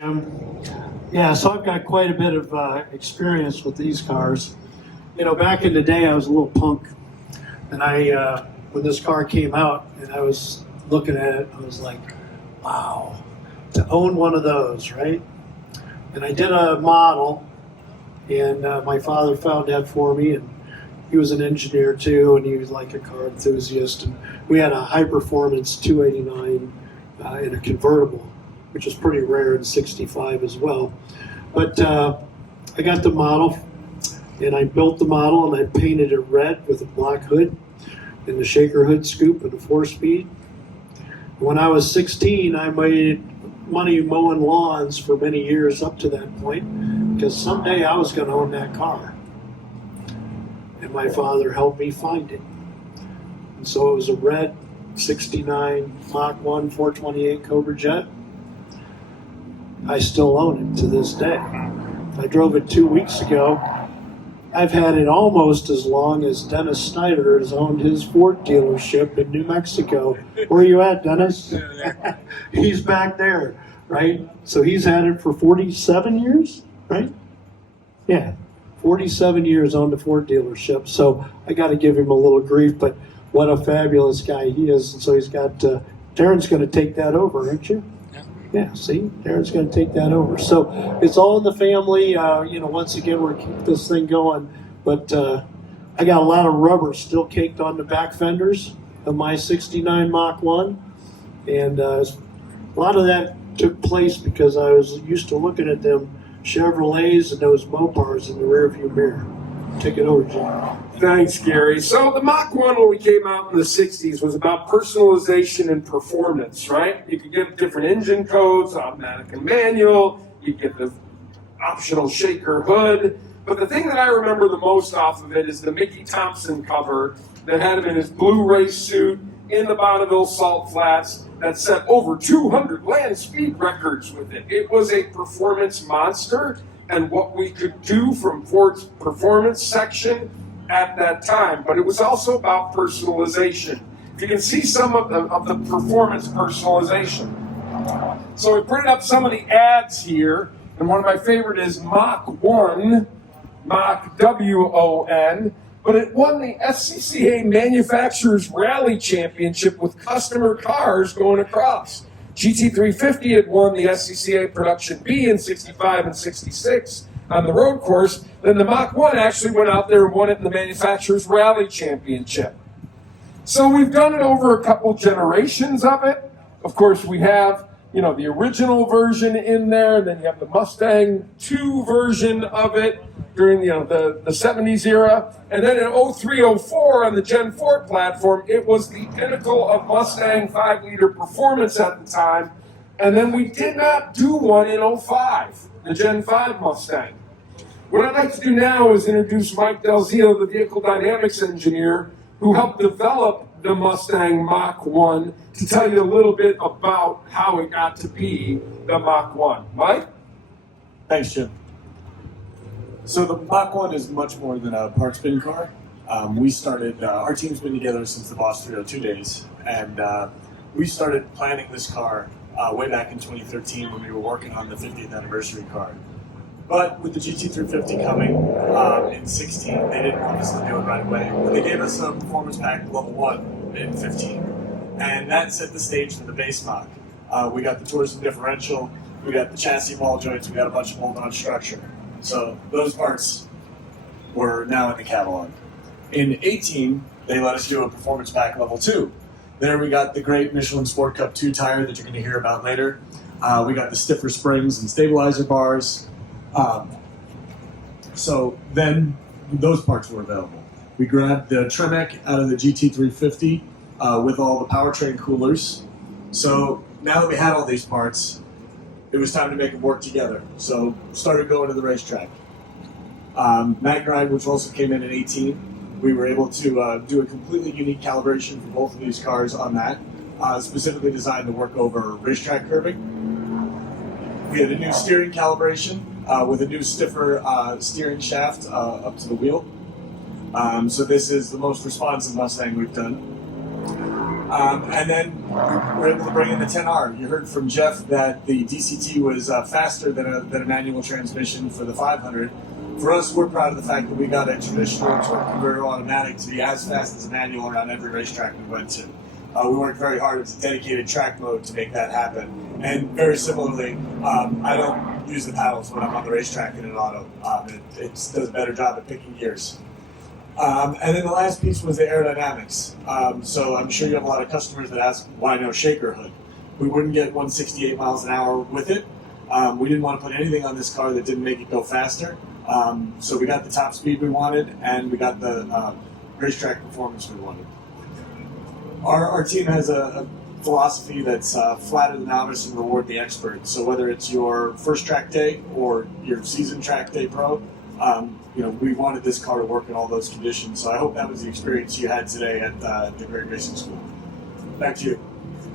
Yeah, so I've got quite a bit of experience with these cars. You know, back in the day, I was a little punk, and when this car came out, and I was looking at it, I was like, wow, to own one of those, right? And I did a model, and my father found that for me, and he was an engineer too, and he was like a car enthusiast, and we had a high-performance 289 in a convertible, which is pretty rare in 65 as well. But I got the model, and I built the model, and I painted it red with a black hood and the shaker hood scoop and a 4-speed. When I was 16, I made money mowing lawns for many years up to that point, because someday I was going to own that car. And my father helped me find it. And so it was a red 69 Mach 1 428 Cobra Jet. I still own it to this day. I drove it 2 weeks ago. I've had it almost as long as Dennis Snyder has owned his Ford dealership in New Mexico. Where are you at, Dennis? He's back there, right? So he's had it for 47 years, right? Yeah, 47 years on the Ford dealership. So I got to give him a little grief, but what a fabulous guy he is. And so he's got, Darin's going to take that over, aren't you? Yeah, see, Darin's going to take that over. So it's all in the family. Once again, we're keeping this thing going. But I got a lot of rubber still caked on the back fenders of my 69 Mach 1. And a lot of that took place because I was used to looking at them Chevrolets and those Mopars in the rearview mirror. Take it over, Jim. Thanks, Gary. So the Mach 1, when we came out in the 60s, was about personalization and performance, right? You could get different engine codes, automatic and manual. You get the optional shaker hood. But the thing that I remember the most off of it is the Mickey Thompson cover that had him in his blue race suit in the Bonneville Salt Flats that set over 200 land speed records with it. It was a performance monster, and what we could do from Ford's performance section at that time, but it was also about personalization. You can see some of the performance personalization. So we printed up some of the ads here, and one of my favorite is Mach 1, Mach W-O-N, but it won the SCCA Manufacturers Rally Championship with customer cars going across. GT350 had won the SCCA Production B in 65 and 66 on the road course. Then the Mach 1 actually went out there and won it in the Manufacturers Rally Championship. So we've done it over a couple generations of it. Of course, we have, the original version in there, and then you have the Mustang 2 version of it during, the 70s era. And then in 03, 04 on the Gen 4 platform, it was the pinnacle of Mustang 5-liter performance at the time. And then we did not do one in 05, the Gen 5 Mustang. What I'd like to do now is introduce Mike Delzio, the vehicle dynamics engineer, who helped develop the Mustang Mach 1, to tell you a little bit about how it got to be the Mach 1. Mike? Thanks, Jim. So the Mach 1 is much more than a park spin car. We started, our team's been together since the Boss 302 days, and we started planning this car way back in 2013 when we were working on the 50th anniversary car. But with the GT350 coming in 16, they didn't want us to do it right away. But they gave us a performance pack level 1 in 15. And that set the stage for the base Mach. We got the Tourism differential, we got the chassis ball joints, we got a bunch of bolt-on structure. So those parts were now in the catalog. In 18, they let us do a performance pack level 2. There we got the great Michelin Sport Cup 2 tire that you're going to hear about later. We got the stiffer springs and stabilizer bars. So then those parts were available. We grabbed the Tremec out of the GT350 with all the powertrain coolers. So now that we had all these parts, it was time to make them work together. So started going to the racetrack. Magnite, which also came in 18, we were able to do a completely unique calibration for both of these cars on that, specifically designed to work over racetrack curving. We had a new steering calibration with a new stiffer steering shaft up to the wheel. So this is the most responsive Mustang we've done. And then we were able to bring in the 10R. You heard from Jeff that the DCT was faster than a manual transmission for the 500. For us, we're proud of the fact that we got a traditional torque converter automatic to be as fast as a manual around every racetrack we went to. We worked very hard as a dedicated track mode to make that happen. And very similarly, I don't use the paddles when I'm on the racetrack in an auto. It does a better job at picking gears. And then the last piece was the aerodynamics. So I'm sure you have a lot of customers that ask, why no shaker hood? We wouldn't get 168 miles an hour with it. We didn't want to put anything on this car that didn't make it go faster. So we got the top speed we wanted, and we got the racetrack performance we wanted. Our team has a philosophy that's flatter the novice and reward the expert. So whether it's your first track day or your season track day pro, we wanted this car to work in all those conditions. So I hope that was the experience you had today at the Great Racing School. Back to you.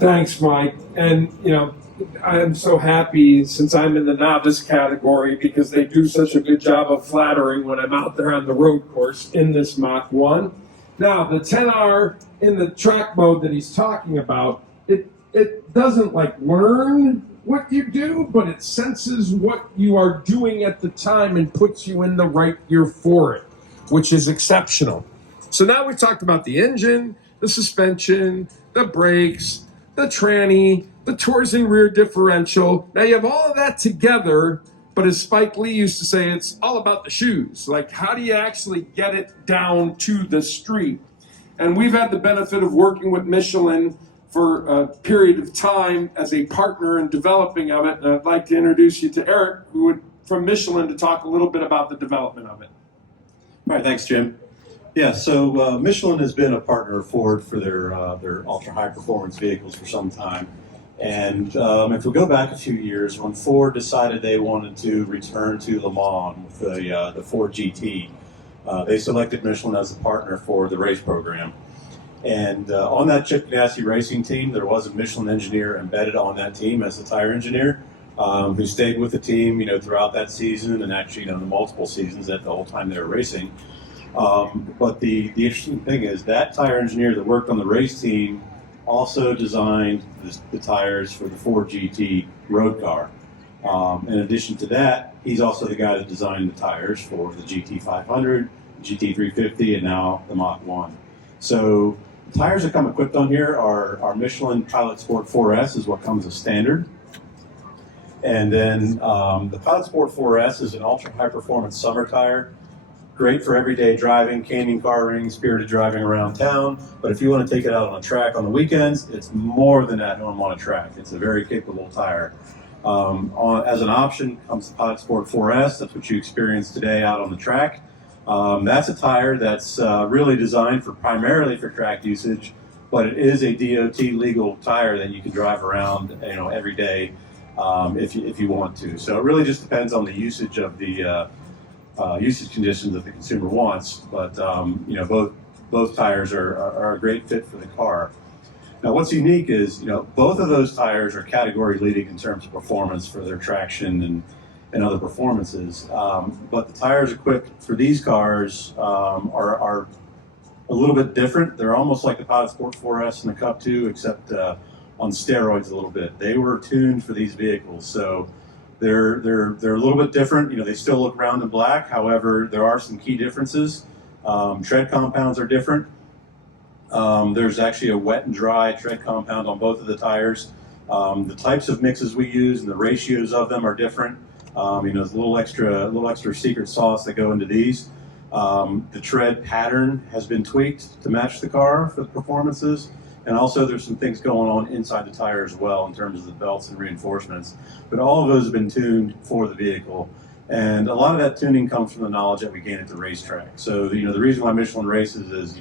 Thanks, Mike. And, I'm so happy since I'm in the novice category because they do such a good job of flattering when I'm out there on the road course in this Mach 1. Now, the 10R in the track mode that he's talking about, it doesn't learn what you do, but it senses what you are doing at the time and puts you in the right gear for it, which is exceptional. So now we've talked about the engine, the suspension, the brakes, the tranny, the Torsing rear differential. Now you have all of that together, but as Spike Lee used to say, it's all about the shoes. How do you actually get it down to the street? And we've had the benefit of working with Michelin for a period of time as a partner in developing of it. And I'd like to introduce you to Eric, from Michelin, to talk a little bit about the development of it. All right, thanks, Jim. Yeah, so Michelin has been a partner of Ford for their ultra-high performance vehicles for some time. And if we go back a few years, when Ford decided they wanted to return to Le Mans with the Ford GT, they selected Michelin as a partner for the race program. And on that Chip Ganassi racing team, there was a Michelin engineer embedded on that team as a tire engineer who stayed with the team, throughout that season and actually, the multiple seasons the whole time they were racing. But the interesting thing is that tire engineer that worked on the race team also designed the tires for the Ford GT road car. In addition to that, he's also the guy that designed the tires for the GT 500, GT 350, and now the Mach 1. So the tires that come equipped on here are Michelin Pilot Sport 4S is what comes as standard. And then the Pilot Sport 4S is an ultra high performance summer tire. Great for everyday driving, canyon carving, spirited driving around town. But if you want to take it out on a track on the weekends, it's more than that on a track. It's a very capable tire. As an option comes the Pilot Sport 4S. That's what you experienced today out on the track. That's a tire that's really designed primarily for track usage, but it is a DOT legal tire that you can drive around, every day if you want to. So it really just depends on the usage of the usage conditions that the consumer wants, but both tires are a great fit for the car. Now, what's unique is both of those tires are category leading in terms of performance for their traction and other performances. But the tires equipped for these cars are a little bit different. They're almost like the Pilot Sport 4S and the Cup 2, except on steroids a little bit. They were tuned for these vehicles, so they're a little bit different. They still look round and black. However, there are some key differences. Tread compounds are different. There's actually a wet and dry tread compound on both of the tires. The types of mixes we use and the ratios of them are different. There's a little extra secret sauce that go into these. The tread pattern has been tweaked to match the car for the performances. And also there's some things going on inside the tire as well in terms of the belts and reinforcements. But all of those have been tuned for the vehicle. And a lot of that tuning comes from the knowledge that we gain at the racetrack. So, the reason why Michelin races is,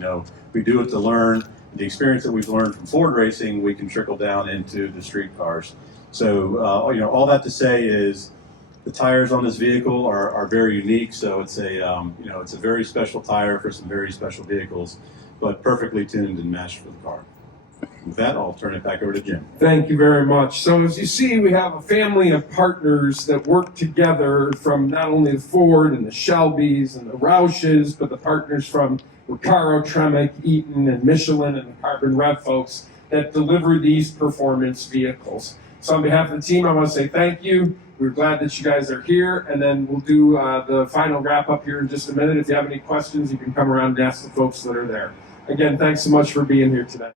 we do it to learn. The experience that we've learned from Ford racing, we can trickle down into the street cars. So, all that to say is the tires on this vehicle are very unique. So it's a very special tire for some very special vehicles, but perfectly tuned and matched for the car. With that, I'll turn it back over to Jim. Thank you very much. So as you see, we have a family of partners that work together from not only the Ford and the Shelbys and the Roushes, but the partners from Recaro, Tremec, Eaton, and Michelin, and the Carbon Rev folks that deliver these performance vehicles. So on behalf of the team, I want to say thank you. We're glad that you guys are here, and then we'll do the final wrap up here in just a minute. If you have any questions, you can come around and ask the folks that are there. Again, thanks so much for being here today.